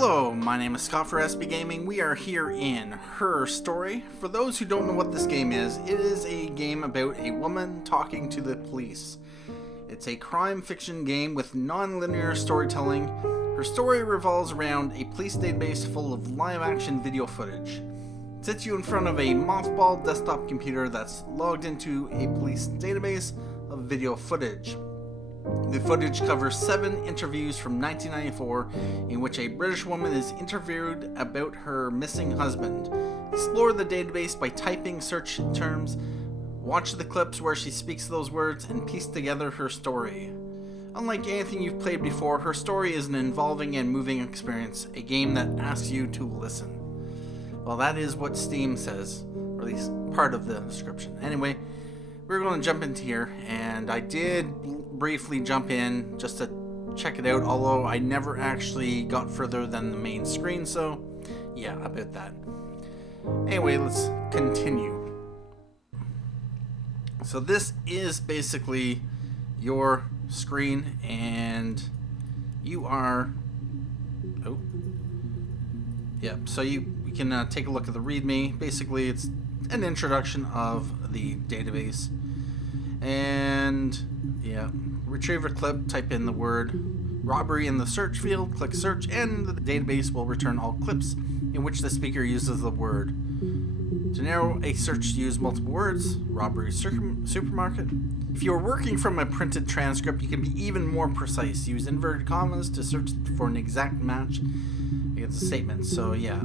Hello, my name is Scott for SB Gaming. We are here in Her Story. For those who don't know what this game is, it is a game about a woman talking to the police. It's a crime fiction game with non-linear storytelling. Her story revolves around a police database full of live-action video footage. It sits you in front of a mothballed desktop computer that's logged into a police database of video footage. The footage covers 7 interviews from 1994 in which a British woman is interviewed about her missing husband. Explore the database by typing search terms, watch the clips where she speaks those words, and piece together her story. Unlike anything you've played before, Her Story is an involving and moving experience, a game that asks you to listen. Well, that is what Steam says, or at least part of the description. Anyway, we're going to jump into here, and I did briefly jump in just to check it out, although I never actually got further than the main screen, so yeah, about that. Anyway, let's continue. So this is basically your screen, and you are... Oh. Yep, so you can take a look at the README. Basically, it's an introduction of the database. And yeah, retrieve a clip, type in the word robbery in the search field, click search, and the database will return all clips in which the speaker uses the word. To narrow a search, use multiple words, robbery supermarket. If you're working from a printed transcript, you can be even more precise. Use inverted commas to search for an exact match against a statement. So yeah.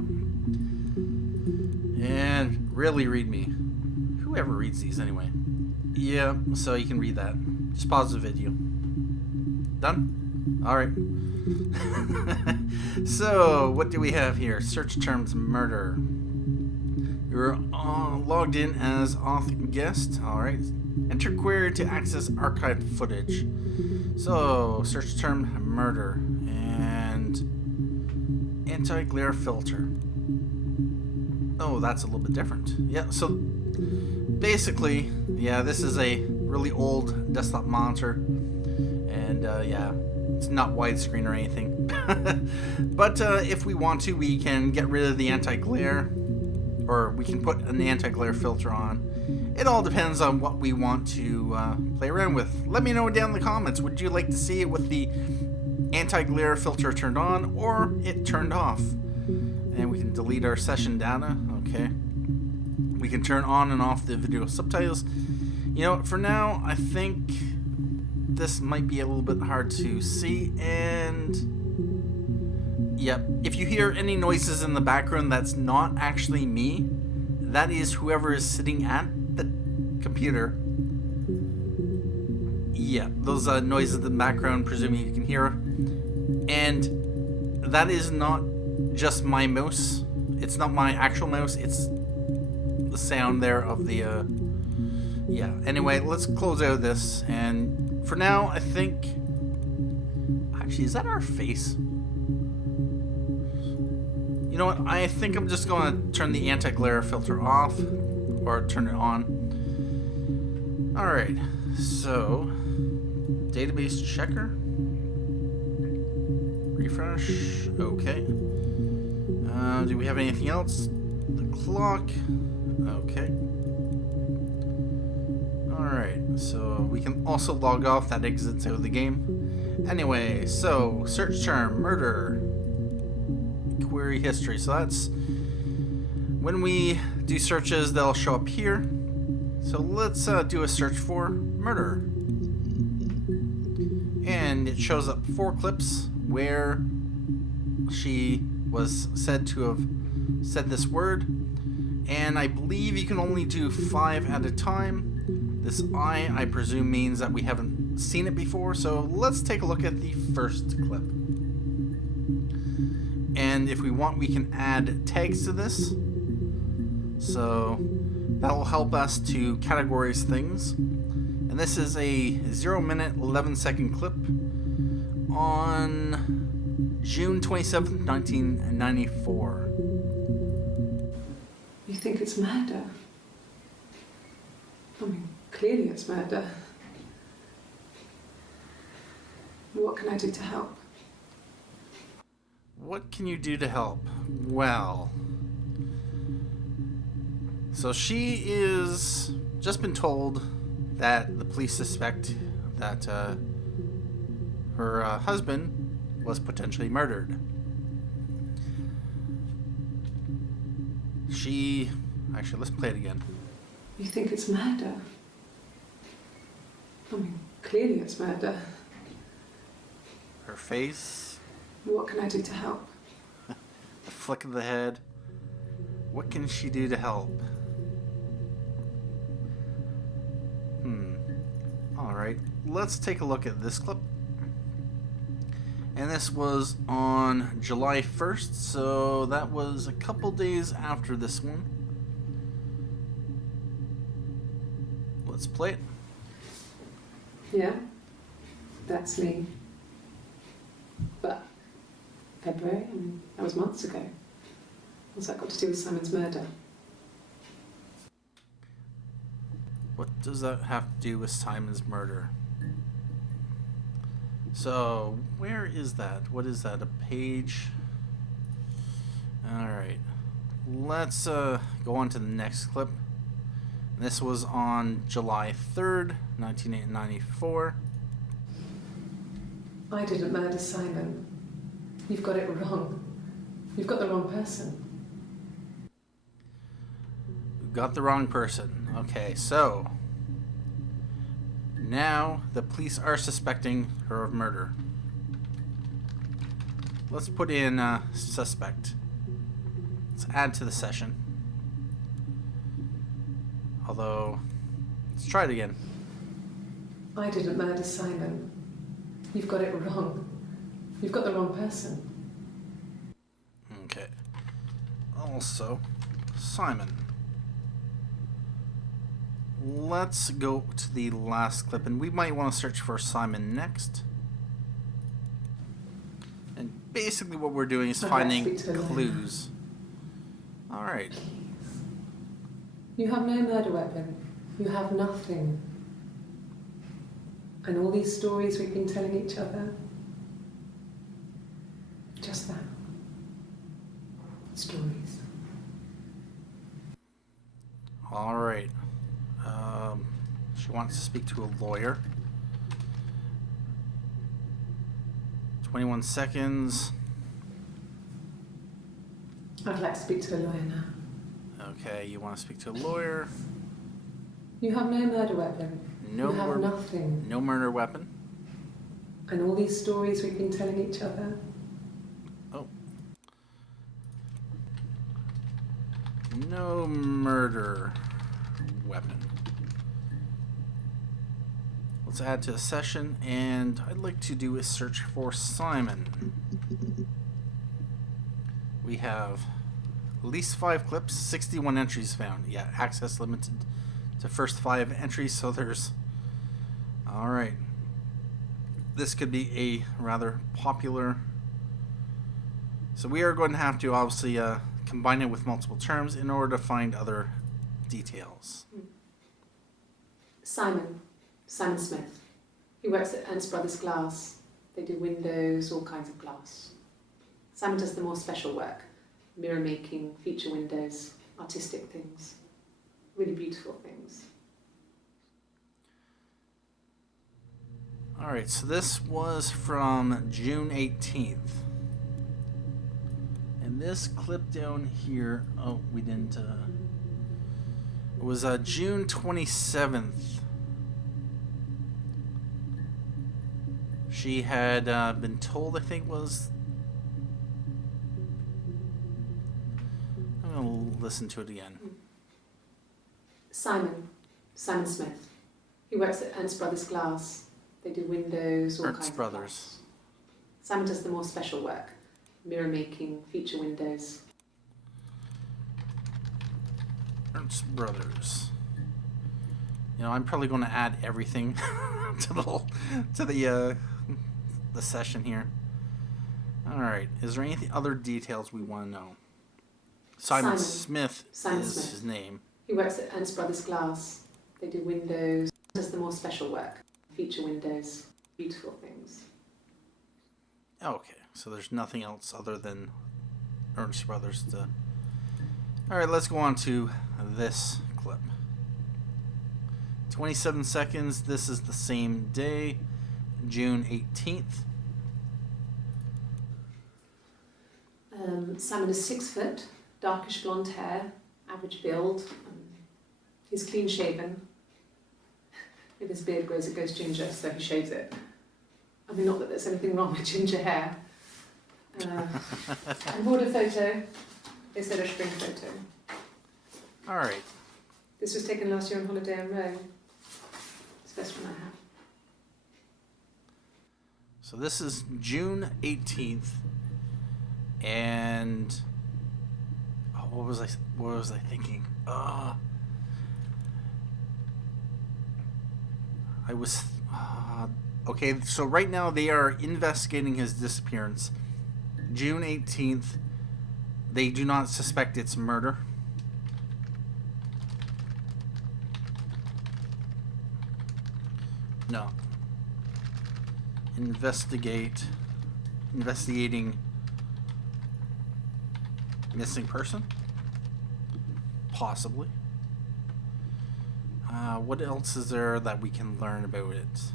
And really read me. Whoever reads these anyway. Yeah, so you can read that. Just pause the video. Done? Alright. So, what do we have here? Search terms murder. You're logged in as auth guest. Alright. Enter query to access archived footage. So, search term murder. And anti-glare filter. Oh, that's a little bit different. Yeah, so basically, yeah, this is a really old desktop monitor, and yeah, it's not widescreen or anything. But if we want to, we can get rid of the anti-glare, or we can put an anti-glare filter on. It all depends on what we want to play around with. Let me know down in the comments. Would you like to see it with the anti-glare filter turned on, or it turned off? And we can delete our session data. Okay. We can turn on and off the video subtitles. You know, for now, I think this might be a little bit hard to see. And yep, if you hear any noises in the background that's not actually me, that is whoever is sitting at the computer. Yeah, those noises in the background, presuming you can hear. And that is not just my mouse. It's not my actual mouse. It's the sound there of the yeah. Anyway, let's close out this, and for now I think actually, is that our face? You know what, I think I'm just gonna turn the anti-glare filter off, or turn it on. Alright, so database checker, refresh. Okay. Do we have anything else? The clock. Okay. Alright, so we can also log off. That exits out of the game. Anyway, so search term murder. Query history. So that's when we do searches, they'll show up here. So let's do a search for murder. And it shows up 4 clips where she was said to have said this word, and I believe you can only do 5 at a time. This I presume means that we haven't seen it before, so let's take a look at the first clip. And if we want, we can add tags to this, so that will help us to categorize things. And this is a 0-minute 11-second clip on June 27th, 1994. You think it's murder? I mean, clearly it's murder. What can I do to help? What can you do to help? Well, so she is just been told that the police suspect that her husband was potentially murdered. Actually, let's play it again. You think it's murder? I mean, clearly it's murder. Her face, What can I do to help? a flick of the head. What can she do to help? Alright, let's take a look at this clip. And this was on July 1st, so that was a couple days after this one. Let's play it. Yeah, that's me. But February, I mean, that was months ago. What's that got to do with Simon's murder? What does that have to do with Simon's murder? So, where is that? What is that? A page? Alright. Let's go on to the next clip. This was on July 3rd, 1994. I didn't murder Simon. You've got it wrong. You've got the wrong person. Got the wrong person. Okay, so now the police are suspecting her of murder. Let's put in suspect. Let's add to the session. Although, let's try it again. I didn't murder Simon. You've got it wrong. You've got the wrong person. Okay. Also, Simon. Let's go to the last clip, and we might want to search for Simon next. And basically what we're doing is finding clues. Alright. You have no murder weapon. You have nothing. And all these stories we've been telling each other. Just that. Stories. Alright. She wants to speak to a lawyer. 21 seconds. I'd like to speak to a lawyer now. Okay, you want to speak to a lawyer. You have no murder weapon. No you have nothing. No murder weapon. And all these stories we've been telling each other. Oh. No murder weapon. Let's add to the session, and I'd like to do a search for Simon. We have at least 5 clips, 61 entries found. Yeah, access limited to first 5 entries, so there's... Alright. This could be a rather popular... So we are going to have to obviously combine it with multiple terms in order to find other details. Simon Smith. He works at Ernst Brothers Glass. They do windows, all kinds of glass. Simon does the more special work. Mirror making, feature windows, artistic things. Really beautiful things. Alright, so this was from June 18th. And this clip down here, oh, we didn't, it was June 27th. She had been told, I think was... I'm going to listen to it again. Simon Smith. He works at Ernst Brothers Glass. They do windows, all kinds Ernst of Brothers. glass. Simon does the more special work. Mirror making, feature windows. Ernst Brothers. You know, I'm probably going to add everything to the session here. All right. Is there any other details we want to know? Simon Smith is his name. He works at Ernst Brothers Glass. They do windows. Does the more special work. Feature windows. Beautiful things. Okay. So there's nothing else other than Ernst Brothers to... Alright, let's go on to this clip. 27 seconds. This is the same day, June 18th. Simon is 6 foot, darkish blonde hair, average build. He's clean shaven. If his beard grows, it goes ginger, so he shaves it. I mean, not that there's anything wrong with ginger hair. I bought a photo. They said a spring photo. Alright. This was taken last year on holiday in Rome. It's the best one I have. So this is June 18th. And... oh, what was I thinking? Okay, so right now they are investigating his disappearance. June 18th. They do not suspect it's murder. No. Investigating missing person? Possibly. What else is there that we can learn about it?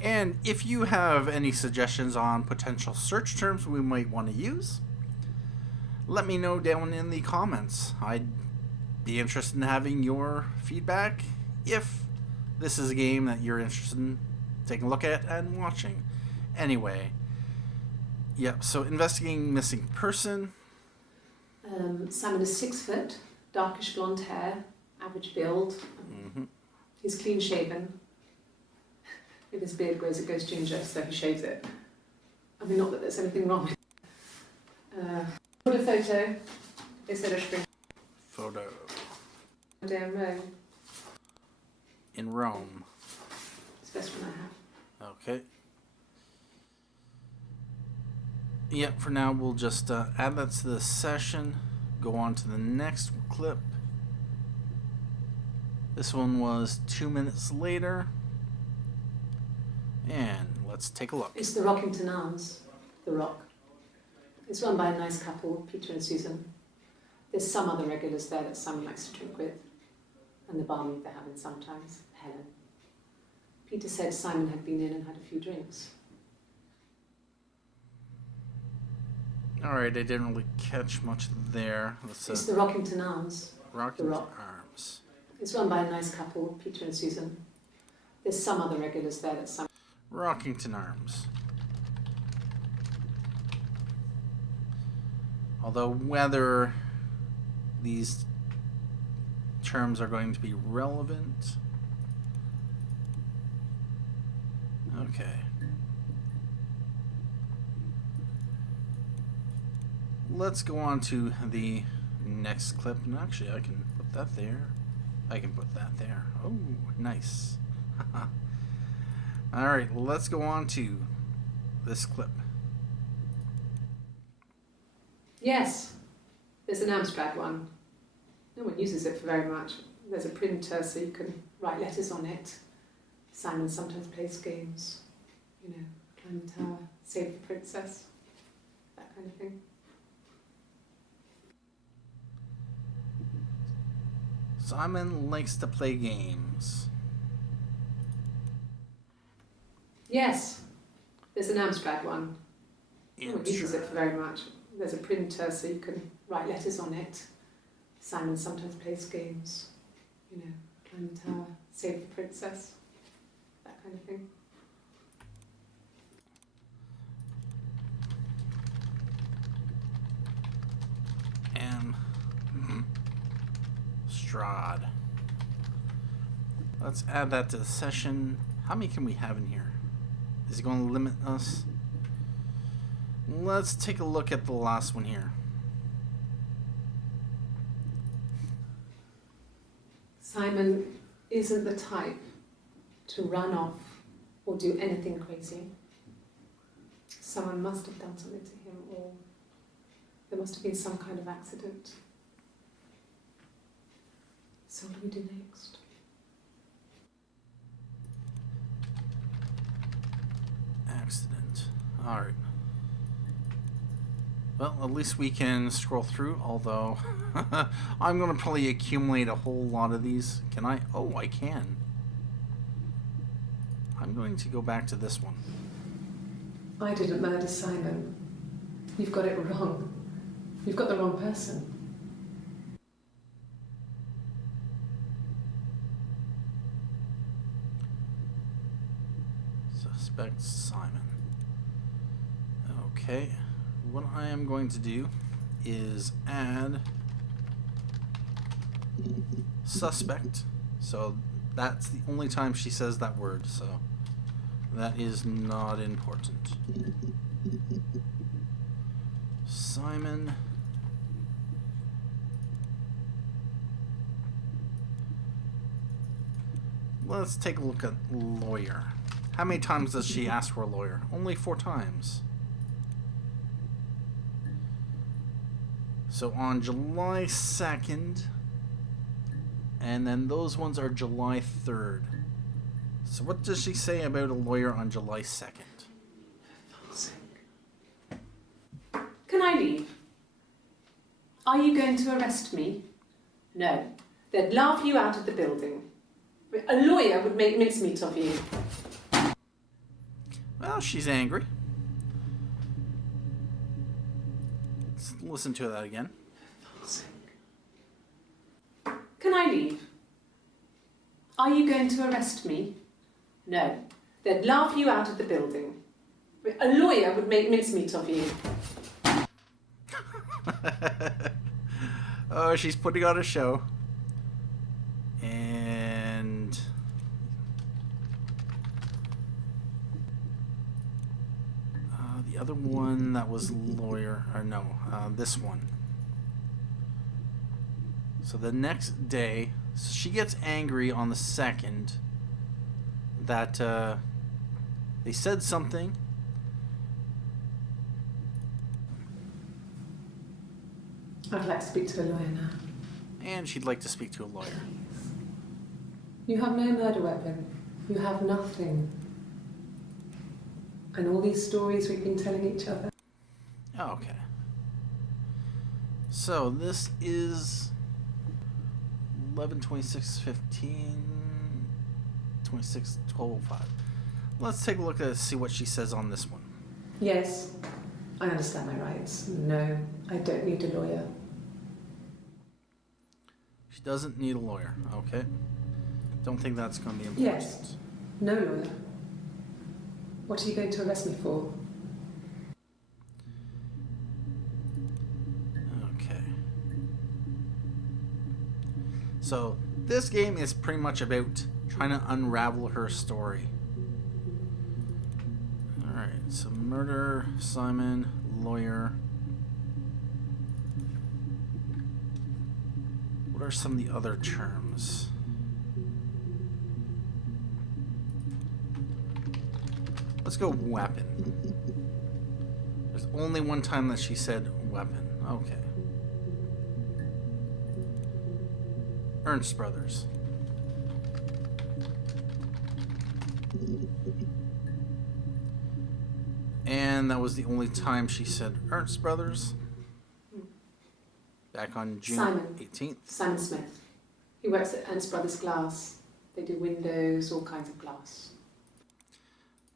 And if you have any suggestions on potential search terms we might want to use, let me know down in the comments. I'd be interested in having your feedback if this is a game that you're interested in taking a look at and watching. Anyway, yep, so investigating missing person. Simon is 6 foot, darkish blonde hair, average build. He's clean shaven. If his beard grows, it goes ginger, so he shaves it. I mean, not that there's anything wrong with it. Bought a photo. They said a spring Photo. holiday in Rome. In Rome. It's the best one I have. Okay. Yep, for now we'll just add that to the session. Go on to the next clip. This one was 2 minutes later. And let's take a look. It's the Rockington Arms, The Rock. It's run by a nice couple, Peter and Susan. There's some other regulars there that Simon likes to drink with, and the barmaid they're having sometimes, Helen. Peter said Simon had been in and had a few drinks. Alright, I didn't really catch much there. It's the Rockington Arms, Rockington The Rock. Arms. It's run by a nice couple, Peter and Susan. There's some other regulars there that Simon... Rockington Arms. Although whether these terms are going to be relevant. Okay. Let's go on to the next clip. And actually, I can put that there. I can put that there. Oh, nice. Alright, let's go on to this clip. Yes, there's an Amstrad one. No one uses it for very much. There's a printer so you can write letters on it. Simon sometimes plays games. You know, climb the tower, save the princess, that kind of thing. Simon likes to play games. Yes, there's an Amstrad one. No one uses it for very much. There's a printer so you can write letters on it. Simon sometimes plays games. You know, climb the tower, save the princess, that kind of thing. Amstrad. Let's add that to the session. How many can we have in here? Is it going to limit us? Let's take a look at the last one here. Simon isn't the type to run off or do anything crazy. Someone must have done something to him, or there must have been some kind of accident. So what do we do next? accident. Alright. Well, at least we can scroll through, although I'm going to probably accumulate a whole lot of these. Can I? Oh, I can. I'm going to go back to this one. I didn't murder Simon. You've got it wrong. You've got the wrong person. Suspect Simon. Okay. What I am going to do is add suspect. So that's the only time she says that word, so that is not important. Simon. Let's take a look at lawyer. How many times does she ask for a lawyer? Only 4 times. So on July 2nd, and then those ones are July 3rd. So what does she say about a lawyer on July 2nd? Can I leave? Are you going to arrest me? No. They'd laugh you out of the building. A lawyer would make mincemeat of you. Well, she's angry. Let's listen to that again. Can I leave? Are you going to arrest me? No. They'd laugh you out of the building. A lawyer would make mincemeat of you. Oh, she's putting on a show. And the other one that was lawyer, or no, this one. So the next day, she gets angry on the 2nd that they said something. I'd like to speak to a lawyer now. And she'd like to speak to a lawyer. You have no murder weapon. You have nothing. And all these stories we've been telling each other. Okay. So this is 11/26/15, 26/12/05. Let's take a look at see what she says on this one. Yes, I understand my rights. No, I don't need a lawyer. She doesn't need a lawyer. Okay. Don't think that's going to be important. Yes. No lawyer. What are you going to arrest me for? Okay. So this game is pretty much about trying to unravel her story. Alright, so murder, Simon, lawyer. What are some of the other terms? Let's go weapon. There's only one time that she said weapon. Okay. Ernst Brothers. And that was the only time she said Ernst Brothers. Back on June 18th. Simon Smith. He works at Ernst Brothers Glass. They do windows, all kinds of glass.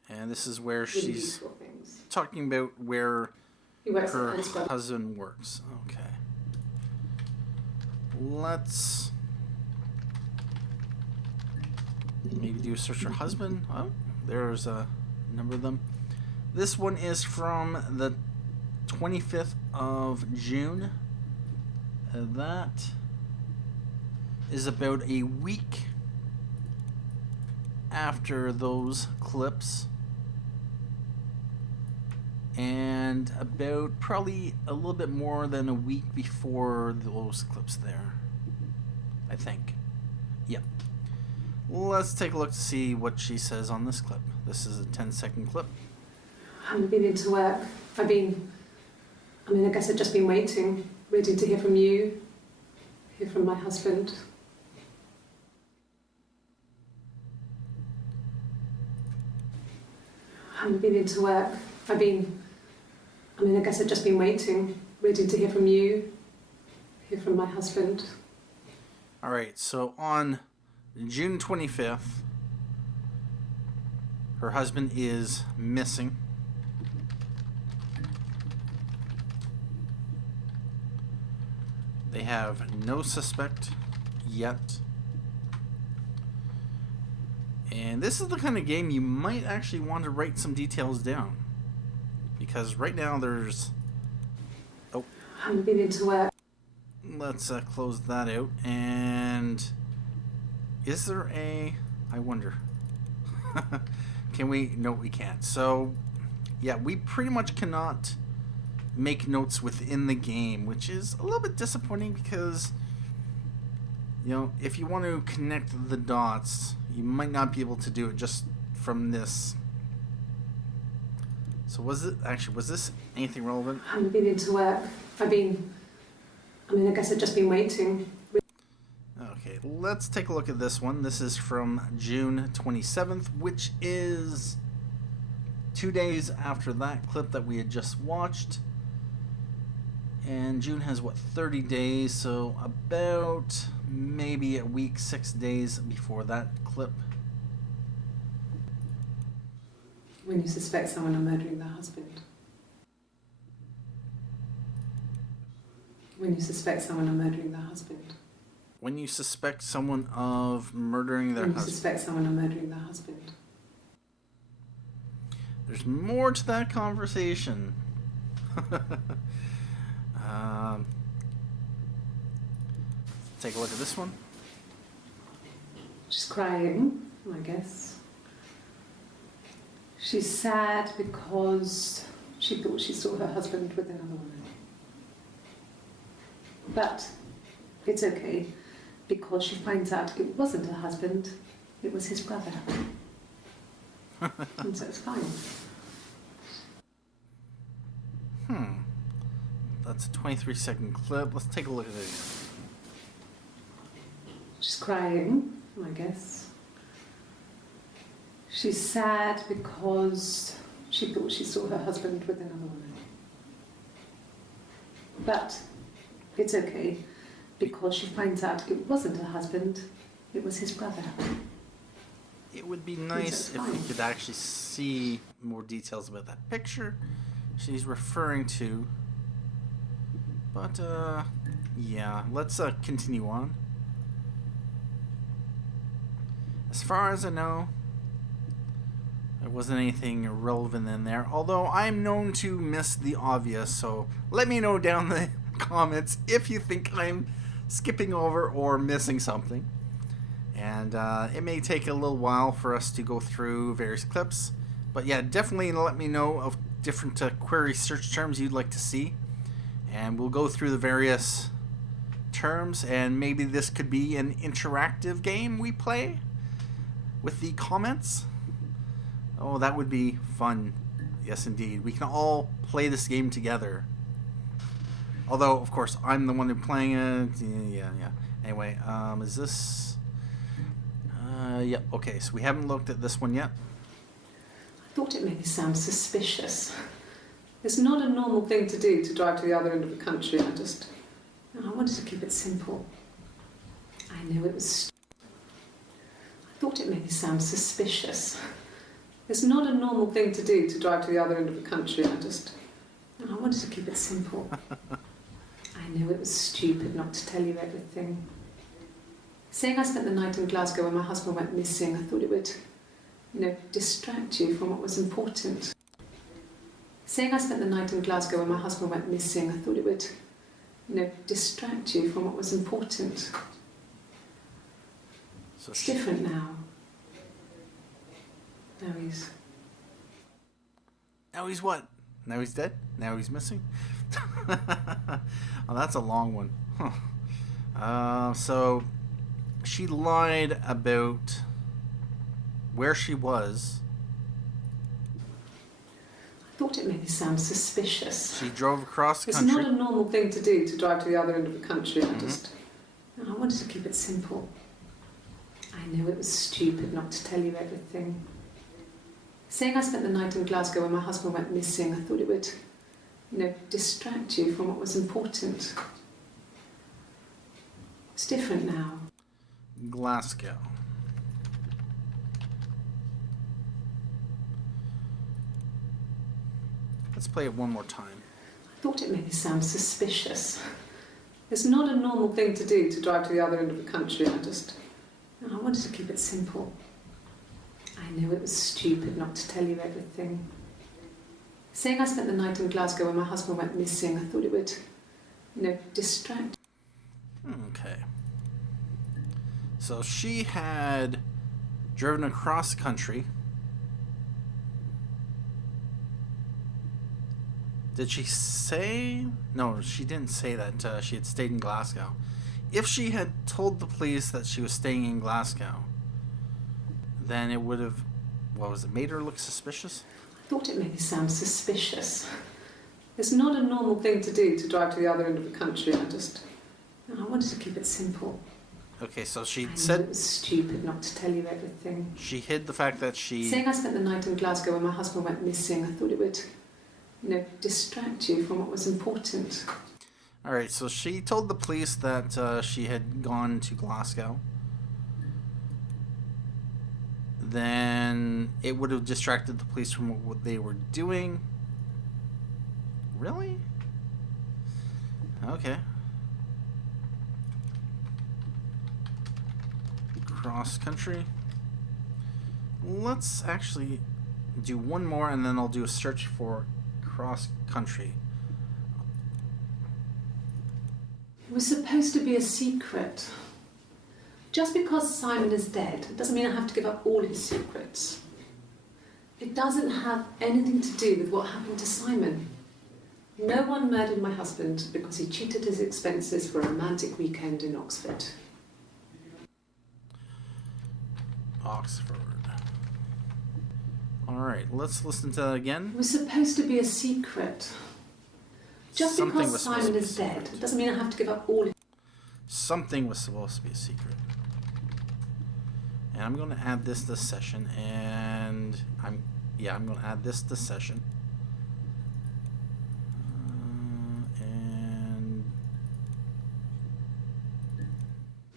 And this is where Really she's beautiful things. talking about where He works her at Ernst Brothers. husband works. Okay. Let's maybe do a search for husband. Oh, there's a number of them. This one is from the 25th of June. That is about a week after those clips. And about probably a little bit more than a week before those clips there. I think. Yep. Let's take a look to see what she says on this clip. This is a 10-second clip. I haven't been into work. I guess I've just been waiting to hear from you, hear from my husband. I I haven't been into work. I guess I've just been waiting to hear from you, hear from my husband. All right, so on June 25th, her husband is missing. They have no suspect yet. And this is the kind of game you might actually want to write some details down. Because right now there's... Oh. I haven't been into work. Let's close that out. And... Is there a... I wonder. Can we... No, we can't. So, yeah, we pretty much cannot make notes within the game, which is a little bit disappointing because, you know, if you want to connect the dots, you might not be able to do it just from this. So was this anything relevant? I haven't been into work. I guess I've just been waiting. Okay, let's take a look at this one. This is from June 27th, which is 2 days after that clip that we had just watched. And June has, 30 days, so about maybe a week, 6 days before that clip. When you suspect someone of murdering their husband. When you suspect someone of murdering their husband. When you suspect someone of murdering their husband. When you suspect someone of murdering their husband. There's more to that conversation. Take a look at this one. She's crying, I guess. She's sad because she thought she saw her husband with another woman. But it's okay, because she finds out it wasn't her husband, it was his brother. And so it's fine. That's a 23-second clip. Let's take a look at it. She's crying, I guess. She's sad because she thought she saw her husband with another woman. But it's okay, because she finds out it wasn't her husband, it was his brother. It would be nice if we could actually see more details about that picture she's referring to. But, yeah, let's continue on. As far as I know, there wasn't anything relevant in there, although I'm known to miss the obvious, so let me know down in the comments if you think I'm skipping over or missing something. And it may take a little while for us to go through various clips, but yeah, definitely let me know of different query search terms you'd like to see, and we'll go through the various terms, and maybe this could be an interactive game we play with the comments. Oh, that would be fun. Yes, indeed. We can all play this game together. Although, of course, I'm the one who's playing it. Yeah. Anyway, is this... yep, okay, so we haven't looked at this one yet. I thought it made me sound suspicious. It's not a normal thing to do to drive to the other end of the country. I wanted to keep it simple. I knew it was... I thought it made me sound suspicious. It's not a normal thing to do to drive to the other end of the country. I wanted to keep it simple. I knew it was stupid not to tell you everything. Saying I spent the night in Glasgow when my husband went missing, I thought it would, distract you from what was important. Saying I spent the night in Glasgow when my husband went missing, I thought it would, distract you from what was important. So it's different now. Now he's what? Now he's dead? Now he's missing? Oh, that's a long one. Huh. So she lied about where she was. I thought it made me sound suspicious. She drove across the country. It's not a normal thing to do to drive to the other end of the country. I wanted to keep it simple. I knew it was stupid not to tell you everything. Saying I spent the night in Glasgow when my husband went missing, I thought it would, distract you from what was important. It's different now. Glasgow. Let's play it one more time. I thought it made me sound suspicious. It's not a normal thing to do to drive to the other end of the country. I wanted to keep it simple. I know it was stupid not to tell you everything. Saying I spent the night in Glasgow when my husband went missing, I thought it would, distract. Okay. So she had driven across country. Did she say? No, she didn't say that she had stayed in Glasgow. If she had told the police that she was staying in Glasgow, then it would have, made her look suspicious? I thought it made me sound suspicious. It's not a normal thing to do to drive to the other end of the country. I wanted to keep it simple. Okay, so she I said know it was stupid not to tell you everything. she hid the fact that she... Saying I spent the night in Glasgow when my husband went missing, I thought it would, distract you from what was important. Alright, so she told the police that she had gone to Glasgow. Then it would have distracted the police from what they were doing. Really? Okay. Cross country. Let's actually do one more and then I'll do a search for cross country. It was supposed to be a secret. Just because Simon is dead doesn't mean I have to give up all his secrets. It doesn't have anything to do with what happened to Simon. No one murdered my husband because he cheated his expenses for a romantic weekend in Oxford. Oxford. Alright, let's listen to that again. It was supposed to be a secret. Just Something because was supposed Simon to be is a dead secret. doesn't mean I have to give up all his... Something was supposed to be a secret. And I'm going to add this to session, and I'm going to add this to session. And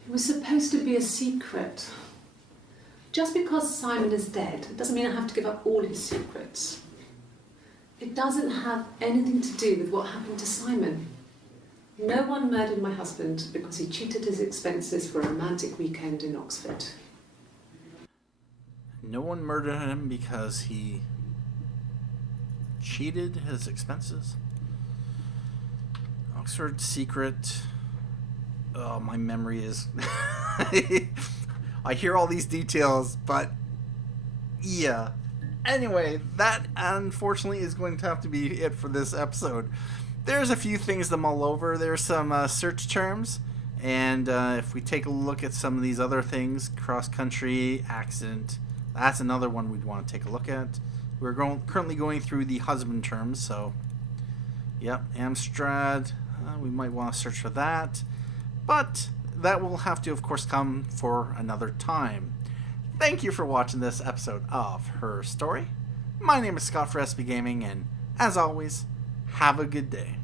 It was supposed to be a secret. Just because Simon is dead doesn't mean I have to give up all his secrets. It doesn't have anything to do with what happened to Simon. No one murdered my husband because he cheated his expenses for a romantic weekend in Oxford. no one murdered him because he cheated his expenses. Oxford secret. Oh, my memory is... I hear all these details, but yeah. Anyway, that unfortunately is going to have to be it for this episode. There's a few things to mull over. There's some search terms, and if we take a look at some of these other things, cross-country, accident, that's another one we'd want to take a look at. We're currently going through the husband terms, so yep, Amstrad, we might want to search for that, but that will have to, of course, come for another time. Thank you for watching this episode of Her Story. My name is Scott for SB Gaming, and as always, have a good day.